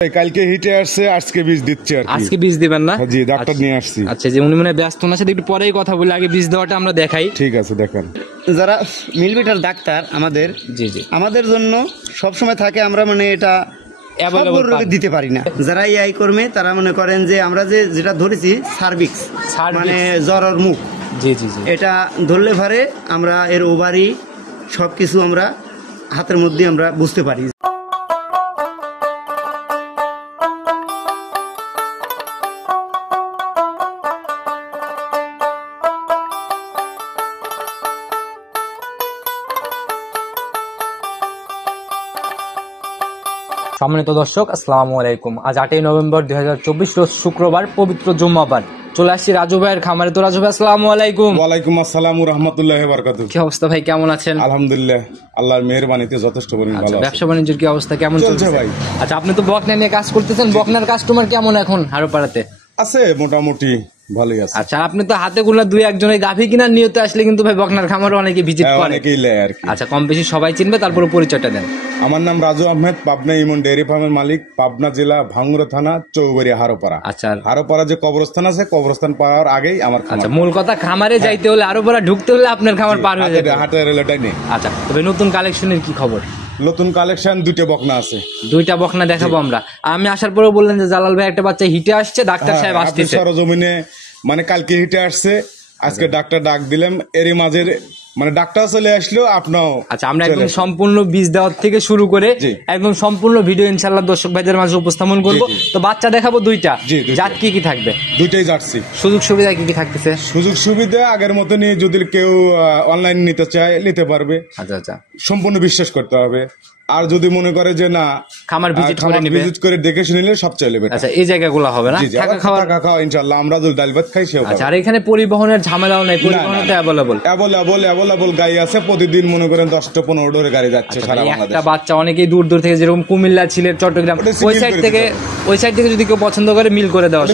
কালকে হিটে আসছে, আজকে বীজ দিচ্ছে আর কি। আজকে বীজ দিবেন না? জি, ডাক্তার নিয়ে আসছি। আচ্ছা, যে উনি মনে হয় ব্যস্ত না, সাথে একটু পরেই কথা বলে আগে বীজ দেওয়াটা আমরা দেখাই। ঠিক আছে, দেখান। যারা মিলবিটার ডাক্তার আমাদের জি জি আমাদের জন্য সব সময় থাকে, আমরা মানে এটা সব রোগে দিতে পারি না। যারা এই কর্মে তারা মনে করেন যে আমরা যেটা ধরেছি সার্ভিক্স, মানে জ্বরের মুখ। জি জি জি, এটা ধরলে পারে আমরা এর ওভারি সবকিছু আমরা হাতের মধ্যে আমরা বুঝতে পারি। সম্মানিত দর্শক, আসসালামু আলাইকুম। আজ 8ই নভেম্বর 2024 রোজ শুক্রবার, পবিত্র জুম্মাবার। চলে আসছি রাজু ভাইয়ের খামারে। তো রাজু ভাই, আসসালামু আলাইকুম। ওয়ালাইকুম আসসালাম ওয়া রাহমাতুল্লাহি ওয়া বারাকাতুহু। কি অবস্থা ভাই, কেমন আছেন? আলহামদুলিল্লাহ, আল্লাহর মেহেরবানিতে যথেষ্ট পরিমাণ ভালো আছি। ব্যবসা বাণিজ্যের কি অবস্থা, কেমন চলছে ভাই? আচ্ছা, আপনি তো বকনা নিয়ে কাজ করতেছেন, বকনার কাস্টমার কেমন এখন হারোপাড়াতে? আছে মোটামুটি ভালোই আছে। আচ্ছা, আপনি তো হাতে গোনা দুই একজনের গাভী কিনার নিয়তে আসলে কিন্তু ভাই বকনার খামারে অনেকে ভিজিট করে, অনেকেই লেয় আর কি। আচ্ছা, কম বেশি সবাই চিনবে, তারপরে পরিচয়টা দেন। আমার নাম রাজু আহমেদ, পাবনা ইমন ডেয়ারি ফার্মের মালিক, পাবনা জেলা ভাঙ্গুড়া থানা চৌবাড়িয়া হারোপাড়া। আচ্ছা, হারোপাড়া যে কবরস্থান আছে, কবরস্থান পাওয়ার আগেই আমার খামার। আচ্ছা, মূল কথা খামারে যাইতে হলে হারোপাড়া ঢুকতে হলে আপনার খামার পার হয়ে যাবে, হাটের রেলটাই নেই। আচ্ছা, তবে নতুন কালেকশনের কি খবর? নতুন কালেকশন দুইটা বকনা আছে, দুইটা বকনা দেখাবো আমরা। আমি আসার পরেও বললেন যে জালাল ভাই একটা বাচ্চা হিটে আসছে, ডাক্তার সাহেব আসতেছে। সরজমিনে মানে কালকে হিটে আসছে, আজকে ডাক্তার ডাক দিলাম, এরই মাঝের মানে ডাক্তার চলে আসলো আপনাও। আচ্ছা, আমরা একদম সম্পূর্ণ বীজ দেওয়ার থেকে শুরু করে একদম সম্পূর্ণ ভিডিও ইনশাআল্লাহ দর্শক ভাইদের মাঝে উপস্থাপন করব। তো বাচ্চা দেখাবো দুইটা, জাত কি কি থাকবে? দুইটাই জার্সি। সুযোগ সুবিধা কি কি থাকতেছে? সুযোগ সুবিধা আগের মতনই, যদি কেউ অনলাইন নিতে চায় নিতে পারবে। আচ্ছা আচ্ছা, সম্পূর্ণ বিশ্বাস করতে হবে। আর যদি মনে করে যে না, খামার ভিজিট করে নেবে, ভিজিট করে দেখে শুনিলে সবচেয়ে বেটার। আচ্ছা, এই জায়গাগুলো হবে না? থাকা খাওয়া ইনশাআল্লাহ, আমরা যদি ডাল ভাত খাই সেও। আচ্ছা, আর এখানে পরিবহনের ঝামেলাও নাই? পরিবহনটা অ্যাভেলেবল গাড়ি আছে, প্রতিদিন মনে করেন 10-15 গাড়ি যাচ্ছে সারা বাংলাদেশ। একটা বাচ্চা অনেকেই দূর দূর থেকে, যেরকম কুমিল্লা, সিলেট, চট্টগ্রাম, ওই সাইড থেকে যদি কেউ পছন্দ করে মিল করে দেওয়া,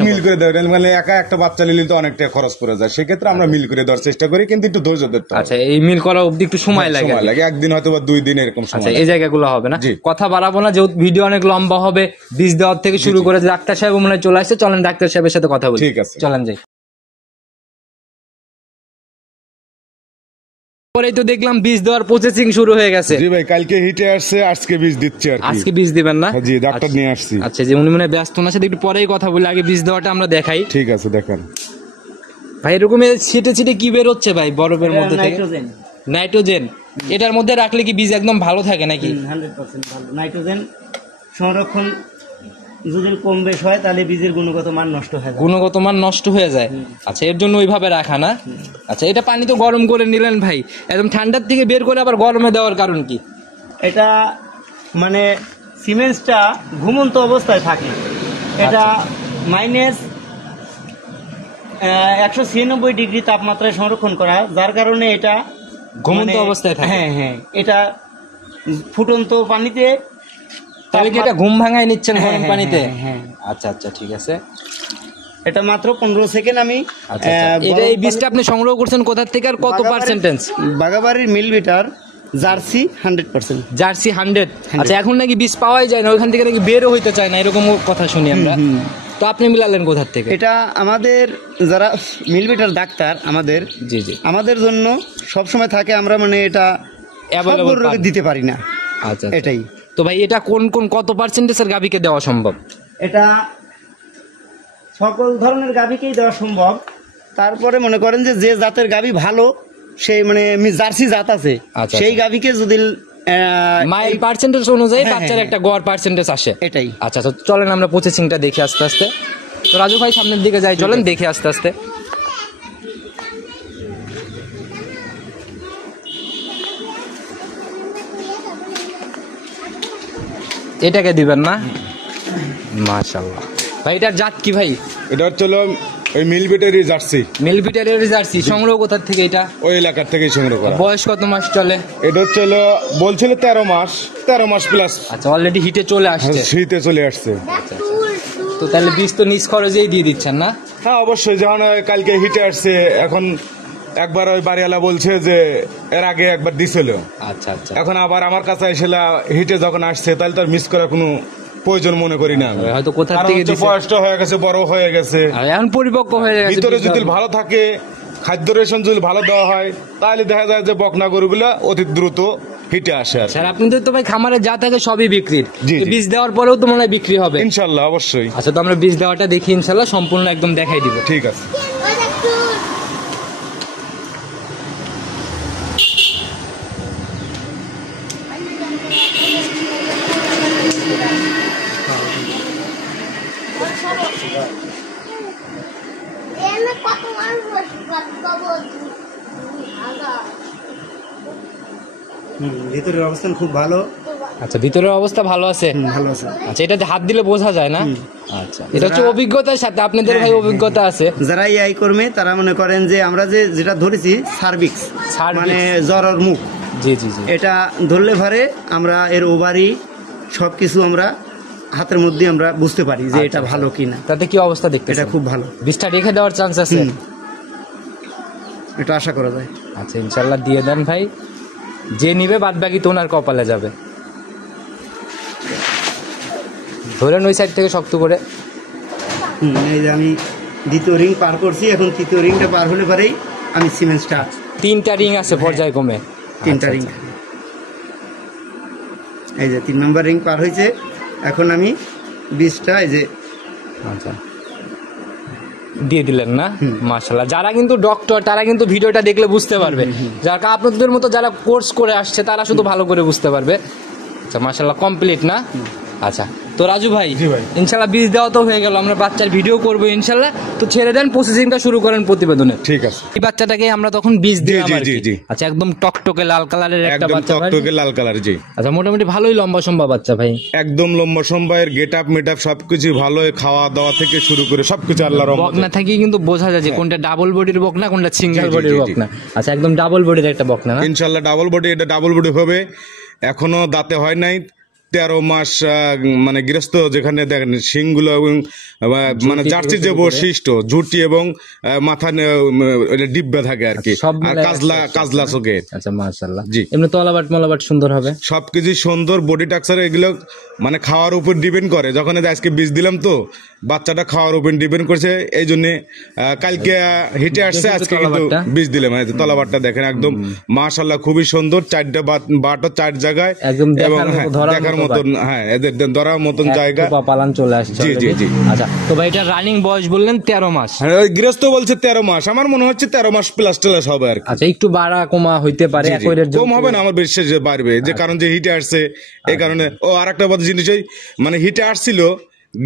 মানে একা একটা বাচ্চা নিলে তো অনেকটা খরচ পড়ে যায়, সেক্ষেত্রে আমরা মিল করে দেওয়ার চেষ্টা করি, কিন্তু একটু ধৈর্য ধরতে হবে। আচ্ছা, এই মিল করা অবধি একটু সময় লাগে, একদিন হয়তো বা 2 দিন এরকম সময়। আচ্ছা, এই জায়গাগুলো হবে না? কথা বাড়াবো না, যেহেতু ভিডিও অনেক লম্বা হবে। বীজ দেওয়ার থেকে শুরু করে ডাক্তার সাহেব মনে হয় চলে আসছে, চলেন ডাক্তার সাহেবের সাথে কথা বলি। ঠিক আছে, চলেন যাই। পরেই তো দেখলাম বীজ দেওয়ার প্রসেসিং শুরু হয়ে গেছে। জি ভাই, কালকে হিটে আসছে, আজকে বীজ দিচ্ছে আর কি। আজকে বীজ দিবেন না? জি, ডাক্তার নিয়ে আসছি। আচ্ছা, যে উনি মনে হয় ব্যস্ত না, সাথে একটু পরেই কথা বলে আগে বীজ দেওয়াটা আমরা দেখাই। ঠিক আছে, দেখান ভাই। এরকম ছিটে ছিটে কি বের হচ্ছে ভাই বরফের মধ্যে থেকে? নাইট্রোজেন। এটার মধ্যে রাখলে কি বীজ একদম ভালো থাকে নাকি? 100% ভালো। নাইট্রোজেন সংরক্ষণ যদি কম বেশ হয় তাহলে বীজের গুণগত মান নষ্ট হয়ে যায়। গুণগত মান নষ্ট হয়ে যায়। আচ্ছা, এর জন্য ওইভাবে রাখা না? আচ্ছা, এটা পানি তো গরম করে নিলেন ভাই, একদম ঠান্ডার থেকে বের করে আবার গরমে দেওয়ার কারণ কি? এটা মানে সিমেন্টটা ঘুমন্ত অবস্থায় থাকে, এটা মাইনাস 196 ডিগ্রি তাপমাত্রায় সংরক্ষণ করা, যার কারণে এটা ঘুমন্ত অবস্থায় থাকে। হ্যাঁ হ্যাঁ, এটা ফুটন্ত পানিতে। তাহলে কি এটা ঘুম ভাঙায় নিচ্ছেন গরম পানিতে? হ্যাঁ, আচ্ছা আচ্ছা, ঠিক আছে। এটা মাত্র 15 সেকেন্ড আমি। এটা এই বীজটা আপনি সংগ্রহ করছেন কোথা থেকে আর কত পার্সেন্টেজ? বাগাবাড়ির মিলবিটার জার্সি 100%। জার্সি 100। আচ্ছা, এখন নাকি বীজ পাওয়াই যায় না, ওইখান থেকে নাকি বেরও হইতে চায় না, এরকম কথা শুনি আমরা। তো আপনি মিলালেন কোথা থেকে? এটা আমাদের যারা মিলবিটার ডাক্তার আমাদের, জি জি, আমাদের জন্য সব সময় থাকে, আমরা মানে এটা সব রোগে দিতে পারি না। আচ্ছা, এটাই তো ভাই। এটা কোন কোন কত পার্সেন্টেজের গাভীকে দেওয়া সম্ভব? এটা সকল ধরনের গাভীকেই দেওয়া সম্ভব। তারপরে মনে করেন যে জাতের গাভী ভালো, সেই মানে জার্সি জাত আছে, সেই গাভীকে যদি মাইল পার্সেন্টেজ অনুযায়ী বাচ্চার একটা গড় পার্সেন্টেজ আসে, এটাই। আচ্ছা, তো চলেন আমরা প্রসেসিংটা দেখি আস্তে আস্তে। তো রাজু ভাই, সামনের দিকে যাই, চলেন দেখি আস্তে আস্তে। এটাকে দিবেন না? মাশাআল্লাহ ভাই। এটার জাত কি ভাই? এটা হচ্ছে ওই মিলবিটারি জার্সি। মিলবিটারি জার্সি সংগ্রহ কোথা থেকে? এটা ওই এলাকার থেকেই সংগ্রহ করা। বয়স কত মাস চলে? এটা হচ্ছে বলছিল 13 মাস প্লাস। আচ্ছা, অলরেডি হিটে চলে আসছে, শীতে চলে আসছে। আচ্ছা, তো তাহলে বীজ তো নিজ খরচেই দিয়ে দিচ্ছেন না? হ্যাঁ, অবশ্যই। যখন কালকে হিটে আসছে, এখন একবার ওই বাড়িওয়ালা বলছে যে এর আগে একবার দিছিল। আচ্ছা আচ্ছা, এখন আবার আমার কাছে এসে হিটে যখন আসছে, তাহলে তো মিস করার কোনো প্রয়োজন মনে করি না আমি। হয়তো কোথা কারণ থেকে হচ্ছে দিছে। বয়সটা হয়ে গেছে, বড় হয়ে গেছে, আর এখন পরিপক্ক হয়ে গেছে, ভিতরে বীজ যদি দেওয়ার- ভালো থাকে, খাদ্য রেশন যদি ভালো দেওয়া হয়, তাহলে দেখা যায় যে বকনা গরুগুলা অতি দ্রুত হিটে আসে আর স্যার আপনাদের তো ভাই খামারে যা থাকে সবই বিক্রির, জি, তো জি। বীজ দেওয়ার পরেও তো মনে হয় বিক্রি হবে। ইনশাল্লাহ অবশ্যই। আচ্ছা, তো আমরা বীজ দেওয়াটা দেখি ইনশাল্লাহ সম্পূর্ণ একদম দেখাই দিব। ঠিক আছে। ভিতরের অবস্থান খুব ভালো। আচ্ছা, ভিতরের অবস্থা ভালো আছে। ভালো আছে। আচ্ছা, এটাতে হাত দিলে বোঝা যায় না? আচ্ছা, এটা হচ্ছে যারা- অভিজ্ঞতার সাথে, আপনাদের ভাই অভিজ্ঞতা আছে। যারা এই কর্মে তারা মনে করেন যে আমরা যেটা ধরেছি সার্ভিক্স, সার্ভিক্স। মানে জ্বরের মুখ, জি জি জি। এটা ধরলে পরে আমরা এর ওভারি সবকিছু আমরা হাতের মধ্যে আমরা বুঝতে পারি যে এটা ভালো কিনা। তাতে কি অবস্থা দেখতে? এটা খুব ভালো, বীজটা রেখে দেওয়ার চান্স আছে? হুম। এটা আশা করা যায়। আচ্ছা, ইনশাল্লাহ দিয়ে দেন ভাই, যে নিবে বাদ বাকি তো ওনার কপালে যাবে। ধরেন ওই সাইড থেকে শক্ত করে। এই যে আমি দ্বিতীয় রিং পার করছি, এখন তৃতীয় রিংটা পার হলে পরেই আমি সিমেন্ট স্টার্ট। 3টা রিং আছে পর্যায়ক্রমে। 3টা রিং, এই যে 3 নম্বর রিং পার হয়েছে, এখন আমি বীজটা এই যে আচ্ছা দিয়ে দিলেন না? মাশাআল্লাহ। যারা কিন্তু ডক্টর তারা কিন্তু ভিডিওটা দেখলে বুঝতে পারবে, যারা আপনাদের মতো যারা কোর্স করে আসছে তারা শুধু ভালো করে বুঝতে পারবে। আচ্ছা, মাশাআল্লাহ কমপ্লিট না? আচ্ছা, তো রাজু ভাই, জি ভাই। ইনশাআল্লাহ বীজ দেওয়া তো হয়ে গেল, আমরা বাচ্চার ভিডিও করবো ইনশাআল্লাহ। তো ছেড়ে দেন, প্রসেসিংটা শুরু করেন প্রতিবেদনে। ঠিক আছে। এই বাচ্চাটাকে আমরা তখন বীজ দিলাম জি, আর জি, কি। জি। আচ্ছা, একদম টকটকে লাল কালারের একটা একদম বাচ্চা ভাই। টকটকে লাল কালার। জি, আচ্ছা, মোটামুটি ভালোই লম্বা সম্ভব বাচ্চা ভাই। একদম লম্বা সময়ের গেট আপ মেট আপ সবকিছু ভালো, খাওয়া দাওয়া থেকে শুরু করে সবকিছু আল্লাহর রহমতে। বকনা থেকে কিন্তু বোঝা যায় যে কোনটা ডাবল বডির বকনা, কোনটা সিঙ্গেল জি, জি, বডির জি, জি। বকনা। আচ্ছা, একদম ডাবল বডির একটা বকনা না? ইনশাল্লাহ ডাবল বডি, এটা ডাবল বডি হবে। এখনো দাঁতে হয় নাই, 13 মাস মানে গৃহস্থ, যেখানে দেখেন শিংগুলো এবং মানে জার্সির যে বৈশিষ্ট্য, ঝুটি এবং মাথা ডিব্বা থাকে আর কি, সব আর মিলায় কাজলা চোখে। আচ্ছা, মাশাআল্লাহ। জি। এমনি তলাবাট মলাবাট সুন্দর হবে। সবকিছু সুন্দর, বডি টাক্সার এগুলো মানে খাওয়ার উপর ডিপেন্ড করে। যখন এই যে আজকে বীজ দিলাম তো বাচ্চাটা খাওয়ার উপর ডিপেন্ড করছে, এই জন্য কালকে হিটে আসছে, আজকে কিন্তু তলাবাটটা? বীজ দিলাম। তলাবারটা দেখেন একদম মাশাআল্লাহ খুবই সুন্দর, 4টা বাটও 4 জায়গায়, একদম এবং দেখার মতো, হ্যাঁ, ধরার দেখার মতো মতন, হ্যাঁ এদের ধরার মতন এক জায়গা। থোপা পালান চলে আসছে জি, জি, already। জি। আচ্ছা, তো ভাই এটা রানিং বয়স বললেন 13 মাস। হ্যাঁ, ওই গৃহস্থ বলছে 13 মাস, আমার মনে হচ্ছে 13 মাস প্লাস টেলাস হবে আর কি। আচ্ছা, একটু বাড়া কমা হইতে পারে, জি, জি। একরের কম হবে না, আমার বিশ্বাস যে বাড়বে, যে কারণ যে হিটে আসছে এই কারণে। ও আরেকটা কথা জিনিস, মানে হিটে আসছিল,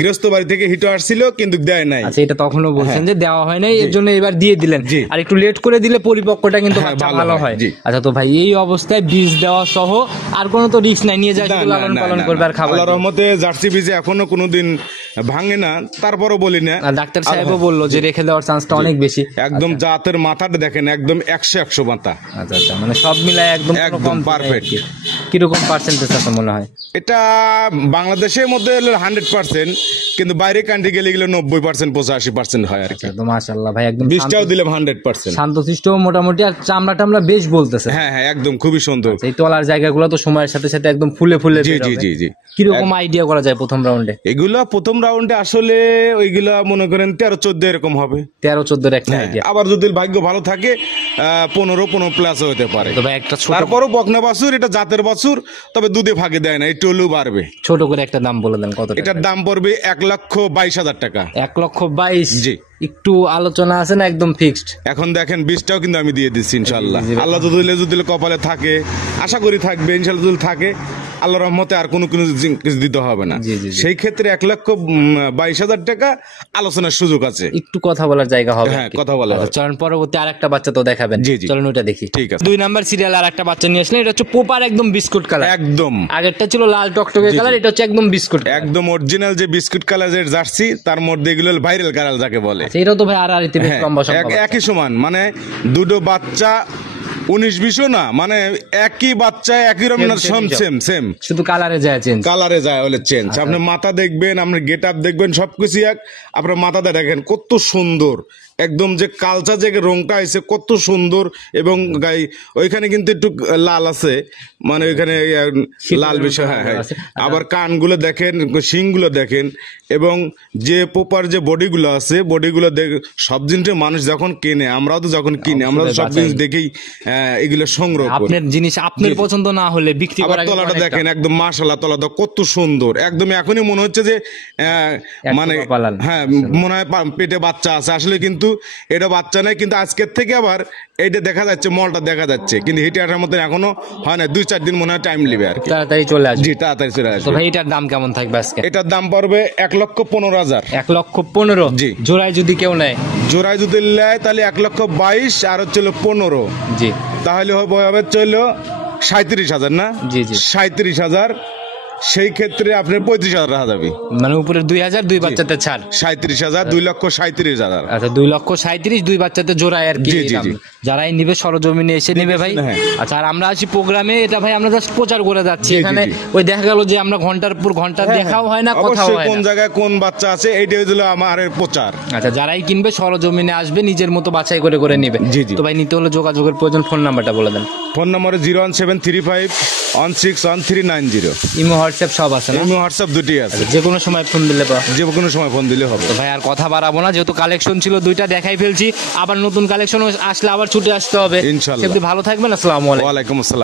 গৃহস্থ বাড়ি থেকে হিটে আসছিল কিন্তু দেয় নাই। আচ্ছা, এটা তখনও বলছেন যে দেওয়া হয় নাই, এর জন্য এবার দিয়ে দিলেন। জি। আর একটু লেট করে দিলে পরিপক্কটা কিন্তু হ্যাঁ, বাচ্চা ভালো ভালো হয়, হয়। জি। আচ্ছা, তো ভাই এই অবস্থায় বীজ দেওয়া সহ আর কোনো তো রিস্ক নাই, নিয়ে যায় না, শুধু না, লালন না, পালন না, করবে আর না। খাবার আল্লাহর দিবে। রহমতে জার্সি বীজে এখনো কোনোদিন ভাঙে না, তারপরও বলি না। আর ডাক্তার সাহেবও বললো যে রেখে দেওয়ার চান্সটা অনেক বেশি। একদম জাতের মাথাটা দেখেন, একদম 100 মাথা। আচ্ছা আচ্ছা, মানে সব মিলায় একদম কোনো একদম কম perfect। নেই আর কি। কিরকম পার্সেন্টেজ আছে মনে হয়? এটা বাংলাদেশের মধ্যে 100%, কিন্তু বাইরে কান্ট্রি গেলে গেলে 90% 85% হয় আর কি। তো মাশাআল্লাহ ভাই, একদম বীজটাও দিলাম 100%। শান্তশিষ্ট মোটামুটি, আর চামড়া টামড়া বেশ বলতেছে। হ্যাঁ হ্যাঁ, একদম খুবই সুন্দর। এই তলার জায়গাগুলো তো সময়ের সাথে সাথে একদম ফুলে ফুলে জি বের জি হবে। জি জি। কিরকম আইডিয়া করা যায় প্রথম রাউন্ডে? এগুলা প্রথম রাউন্ডে আসলে ওইগুলা মনে করেন 13-14 এরকম হবে। 13-14 একটা হ্যাঁ, আইডিয়া। আবার যদি ভাগ্য ভালো থাকে 15 প্লাস হতে পারে। তো ভাই একটা ছোট তারপরও বকনা বাছুর, এটা জাতের বাছুর, তবে দুধে ভাগে দেয় না, একটু হলেও বাড়বে। ছোট করে একটা দাম বলে দেন, কত টাকা? এটার দাম পড়বে 1,22,000 টাকা। 1,22,000। জি। একটু আলোচনা আছে না একদম ফিক্সড? এখন দেখেন বীজটাও কিন্তু আমি দিয়ে দিচ্ছি ইনশাল্লাহ। জি, জি। আল্লাহ যদি কপালে থাকে, আশা করি থাকবে ইনশাল্লাহ, যদি থাকে আল্লাহর রহমতে আর কোনো কিছু দিতে হবে না। জি, জি, জি। সেই ক্ষেত্রে 1,22,000 টাকা আলোচনার সুযোগ আছে। একটু কথা বলার জায়গা হবে। হ্যাঁ, কথা বলা হবে। চলেন পরবর্তী আরেকটা বাচ্চা তো দেখাবেন। জি, জি। চলেন ওটা দেখি। ঠিক আছে। 2 নাম্বার সিরিয়াল আর একটা বাচ্চা নিয়ে আসলেন, এটা হচ্ছে পোপার একদম বিস্কুট কালার। একদম আগেরটা ছিল লাল টকটকে জি, কালার, জি। এটা হচ্ছে একদম বিস্কুট কালার। একদম অরিজিনাল যে বিস্কুট কালারের জার্সি, তার মধ্যে এগুলো ভাইরাল কালার যাকে বলে। এটাও তো ভাই আর বেশ হ্যাঁ, লম্বা সম্ভব। একই সমান, মানে দুটো বাচ্চা 19-20 না, মানে একই বাচ্চা একই রকম সেম শুধু কালারে যায় চেঞ্জ। কালারে যায় হলে চেঞ্জ। আপনি মাথা দেখবেন, আপনার গেট আপ দেখবেন, সবকিছু এক। আপনার মাথাটা দেখেন কত সুন্দর, একদম যে কালচার যে রংটা আছে কত সুন্দর, এবং গাই ওইখানে কিন্তু একটু লাল আছে, মানে ওইখানে লাল বিষয়, হ্যাঁ হ্যাঁ। আবার কানগুলো দেখেন, শিংগুলো দেখেন, এবং যে প্রপার যে বডিগুলো আছে, বডিগুলো সব জিনিস মানুষ যখন কেনে, আমরাও তো যখন কিনি, আমরা তো সব জিনিস দেখেই এগুলো সংগ্রহ করি। আপনার জিনিস আপনার পছন্দ না হলে বিক্রি আবার করা তলাটা দেখেন একদম মাশাআল্লাহ, তলাটা কত সুন্দর, একদম এখনই মনে হচ্ছে যে মানে হ্যাঁ মনে হয় পেটে বাচ্চা আছে, আসলে কিন্তু এটা বাচ্চা নাই, কিন্তু আজকের থেকে আবার এইটা দেখা যাচ্ছে, মলটা দেখা যাচ্ছে, কিন্তু হিটারের মতন এখনো হয় না, 2-4 দিন মনে হয় টাইম নেবে আর কি, তাড়াতাড়ি চলে আসবে। জি তাড়াতাড়ি চলে তো আসবে। ভাই এটার দাম কেমন থাকবে আজকে? এটার দাম পড়বে 1,15,000। 1,15,000 জি। জোড়ায় যদি কেউ নেয়? জোড়ায় যদি নেয় তাহলে 1,22,000 আর হচ্ছে 15, জি তাহলে হবে চলো 37,000 না? জি জি। 37,000, সেই ক্ষেত্রে আপনার 35,000 রাখা যাবে, মানে উপরে 2,000, দুই বাচ্চাতে ছাড়। 37,000, 2,37,000। আচ্ছা 2,37,000, দুই বাচ্চাতে জোড়ায় আর কি। জি, জি, দাম। জি। যারাই নিবে সরজমিনে এসে নিবে ভাই। হ্যাঁ। আচ্ছা আর আমরা আছি প্রোগ্রামে, এটা ভাই আমরা জাস্ট প্রচার করে যাচ্ছি, জি, জি, এখানে জি। ওই দেখা গেল যে আমরা ঘন্টার পর ঘন্টা দেখাও হয় না, কথাও অবশ্যই হয় কোন না। জায়গায় কোন বাচ্চা আছে এইটাই হলো আমার প্রচার। আচ্ছা যারাই কিনবে সরজমিনে আসবে, নিজের মতো বাছাই করে করে নিবে। জি, জি। তো ভাই নিতে হলে যোগাযোগের প্রয়োজন, ফোন নাম্বারটা বলে দেন। ফোন নম্বরে 01735161390। ইমো হোয়াটসঅ্যাপ সব আছে না? হোয়াটসঅ্যাপ দুটি আছে, যে কোনো সময় ফোন দিলে পাওয়া। যে কোনো সময় ফোন দিলে হবে। তো ভাই আর কথা বাড়াবো না, যেহেতু কালেকশন ছিল দুইটা দেখাই ফেলছি, আবার নতুন কালেকশন আসলে আবার ছুটে আসতে হবে। ইনশাআল্লাহ। সেমনি ভালো থাকবেন, আসসালামু আলাইকুম। ওয়ালাইকুম আসসালাম।